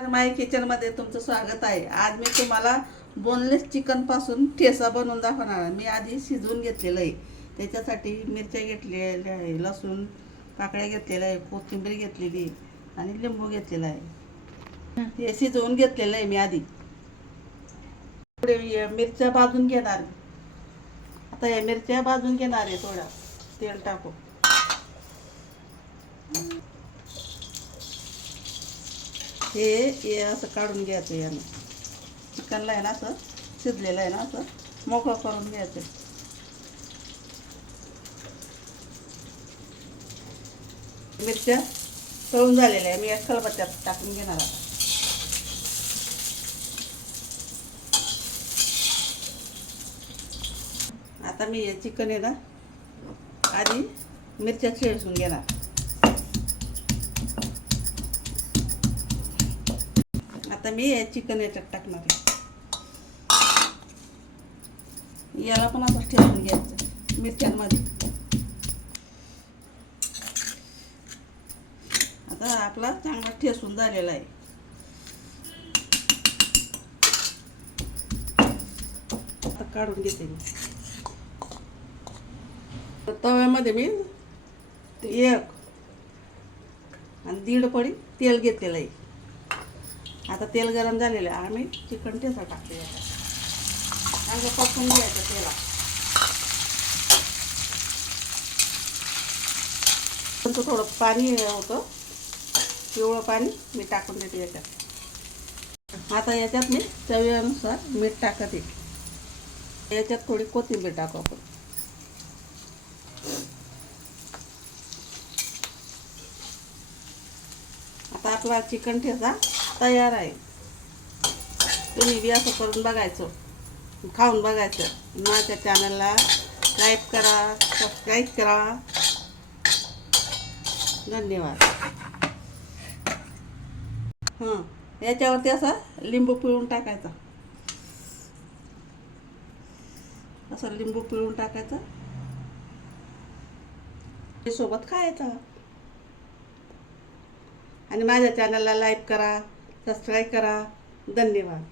माय किचनमध्ये तुमचं स्वागत आहे। आज मी तुम्हाला बोनलेस चिकन पासून ठेचा बनवून दाखवणार आहे। मी आधी शिजवून घेतलेलं आहे, त्याच्यासाठी मिरच्या घेतलेल्या आहे, लसूण पाकळ्या घेतलेल्या आहे, कोथिंबीर घेतलेली आणि लिंबू घेतलेला आहे। हे शिजवून घेतलेलं आहे मी आधी। थोडे मिरच्या भाजून घेणार। आता या मिरच्या भाजून घेणार आहे, थोडा तेल टाकू। हे असं काढून घ्यायचं, यानं चिकनला आहे ना असं शिजलेलं आहे ना असं मोकळं करून घ्यायचं। मिरच्या तळून झालेल्या आहे, मी एक खलबत्त्यात टाकून घेणार आता। आता मी हे चिकन आहे ना आधी मिरच्या चेचून घेणार। आता मी हे चिकन याच्यात टाकणार आहे, याला पण असं ठेवून घ्यायचं मिरच्यांमध्ये। आता आपला चांगला ठेसून झालेला आहे। आता काढून घेते मी। तव्यामध्ये मी 1 आणि 1.5 पडी तेल घेतलेलं आहे। आता तेल गरम झालेलं आहे, आम्ही चिकन ठेचा टाकते याच्यात। चांगलं परतून घ्यायचं तेला। थोडं पाणी होतं, पिवळं पाणी मी टाकून देते याच्यात। आता याच्यात मी चवीनुसार मीठ टाकते, याच्यात थोडी कोथिंबीर टाकू आपण। आता आपला चिकन ठेचा तयार आहे। तुम्ही बी असं करून बघायचं, खाऊन बघायचं। माझ्या चॅनलला लाईक करा, सबस्क्राईब करा। धन्यवाद। याच्यावरती असा लिंबू पिळून टाकायचा, असं लिंबू पिळून टाकायचं, सोबत खायचं। आणि माझ्या चॅनलला लाईक करा, सबस्क्राईब करा। धन्यवाद।